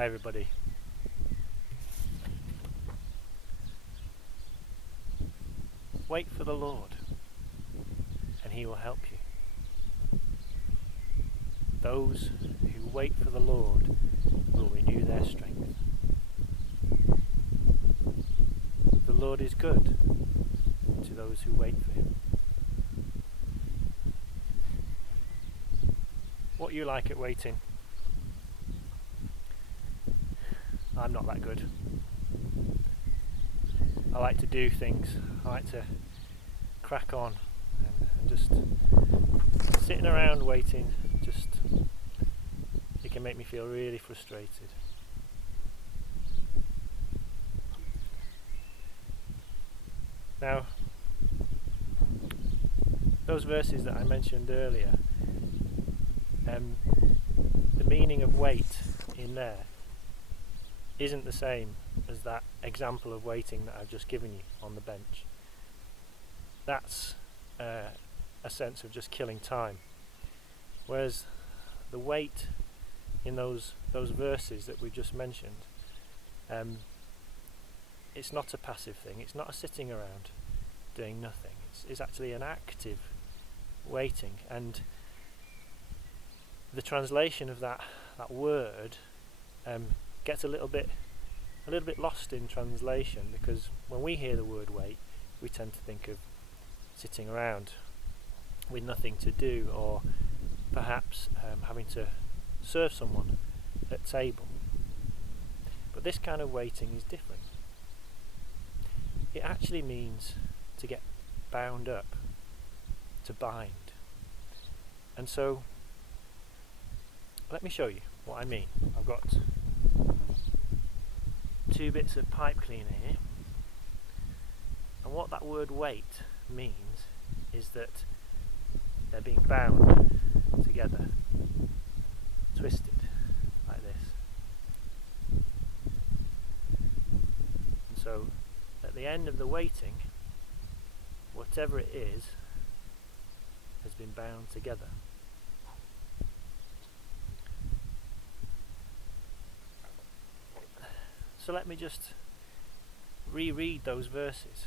Hi everybody. Wait for the Lord, and He will help you. Those who wait for the Lord will renew their strength. The Lord is good to those who wait for Him. What you like at waiting? I'm not that good. I like to do things. I like to crack on and just sitting around waiting, it can make me feel really frustrated. Now, those verses that I mentioned earlier, the meaning of wait in there isn't the same as that example of waiting that I've just given you on the bench. That's a sense of just killing time. Whereas the wait in those verses that we just mentioned, it's not a passive thing. It's not a sitting around doing nothing. It's actually an active waiting. And the translation of that word gets a little bit lost in translation, because when we hear the word wait, we tend to think of sitting around with nothing to do, or perhaps having to serve someone at table. But this kind of waiting is different. It actually means to get bound up, to bind. And so let me show you what I mean. I've got 2 bits of pipe cleaner here, and what that word wait means is that they're being bound together, twisted like this. And so at the end of the waiting, whatever it is has been bound together. So let me just reread those verses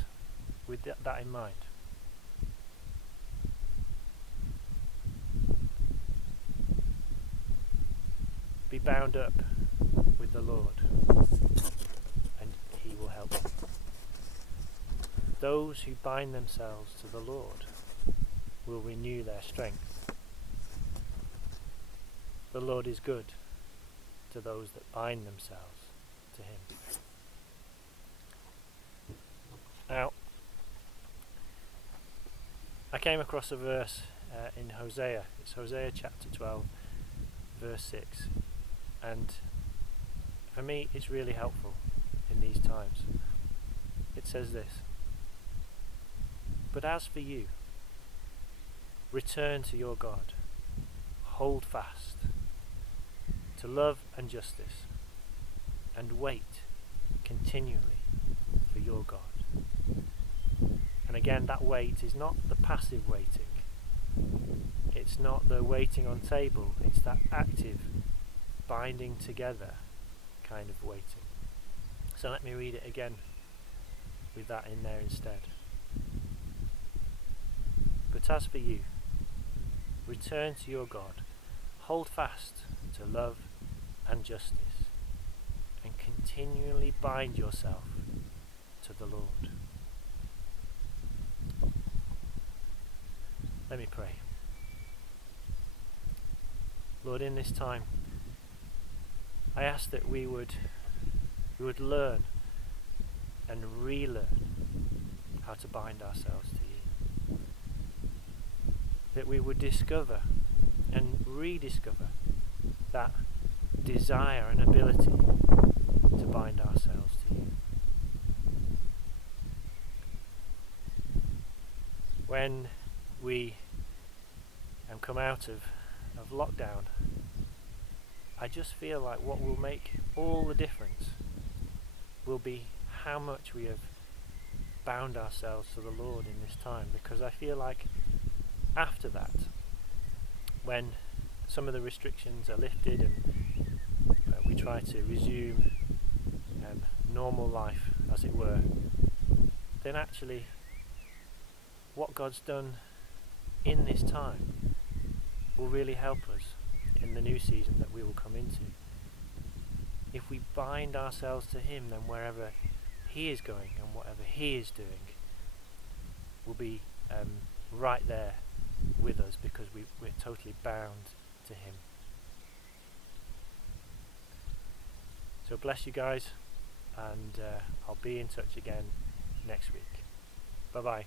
with that in mind. Be bound up with the Lord, and He will help you. Those who bind themselves to the Lord will renew their strength. The Lord is good to those that bind themselves to Him. Now, I came across a verse in Hosea. It's Hosea chapter 12, verse 6. And for me, it's really helpful in these times. It says this: "But as for you, return to your God, hold fast to love and justice, and wait continually for your God." And again, that wait is not the passive waiting. It's not the waiting on table. It's that active binding together kind of waiting. So let me read it again with that in there instead. "But as for you, return to your God, hold fast to love and justice, and continually bind yourself to the Lord." Let me pray. Lord, in this time, I ask that we would learn and relearn how to bind ourselves to you. That we would discover and rediscover that desire and ability to bind ourselves to you. When we come out of lockdown, I just feel like what will make all the difference will be how much we have bound ourselves to the Lord in this time, because I feel like after that, when some of the restrictions are lifted and we we try to resume normal life, as it were, then actually what God's done in this time will really help us in the new season that we will come into. If we bind ourselves to Him, then wherever He is going and whatever He is doing will be right there with us, because we're totally bound to Him. So bless you guys, and I'll be in touch again next week. Bye bye.